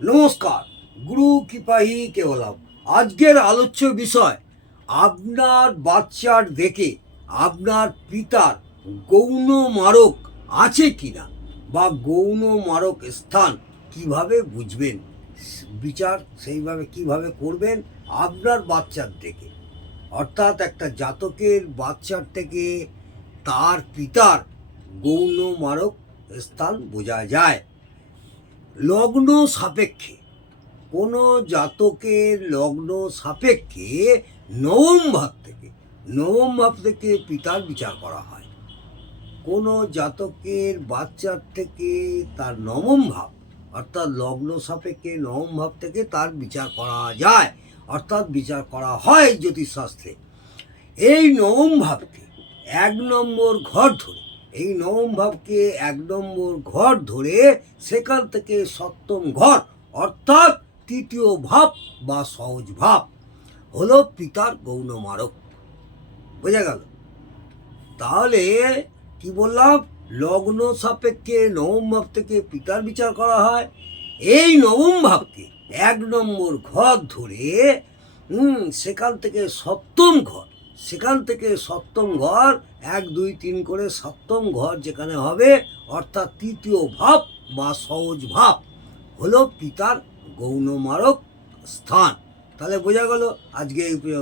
নমস্কার, গুরু কৃপাহি কেবলাম। আজকের আলোচ্য বিষয়, আপনার বাচ্চার দেখে আপনার পিতার গৌণ মারক আছে কি না বা গৌণ মারক স্থান কীভাবে বুঝবেন? বিচার সেইভাবে কীভাবে করবেন আপনার বাচ্চার দেখে? অর্থাৎ একটা জাতকের বাচ্চার থেকে তার পিতার গৌণ মারক স্থান বোঝা যায়। লগ্ন সাপেক্ষে। কোনো জাতকের লগ্ন সাপেক্ষে নবম ভাব থেকে, নবম ভাব থেকে পিতার বিচার করা হয়। কোনো জাতকের বাচ্চার থেকে তার নবম ভাব, অর্থাৎ লগ্ন সাপেক্ষে নবম ভাব থেকে তার বিচার করা যায়, অর্থাৎ বিচার করা হয় জ্যোতিষশাস্ত্রে। এই নবম ভাবকে এক নম্বর ঘর ধরে এই নবম ভাবকে এক নম্বর ঘর ধরে সেখান থেকে সপ্তম ঘর, অর্থাৎ তৃতীয় ভাব বা সহজ ভাব হলো পিতার গৌণ মারক। বোঝা গেল? তাহলে কি বললাম? লগ্ন সাপেক্ষে নবম ভাব থেকে পিতার বিচার করা হয়। এই নবম ভাবকে এক নম্বর ঘর ধরে সেখান থেকে সপ্তম ঘর সেখান থেকে সপ্তম ঘর, এক, দুই, তিন করে সপ্তম ঘর যেখানে হবে, অর্থাৎ তৃতীয় ভাব বা সহজ ভাব হলো পিতার গৌণমারক স্থান তাহলে বোঝা গেল আজকে এই।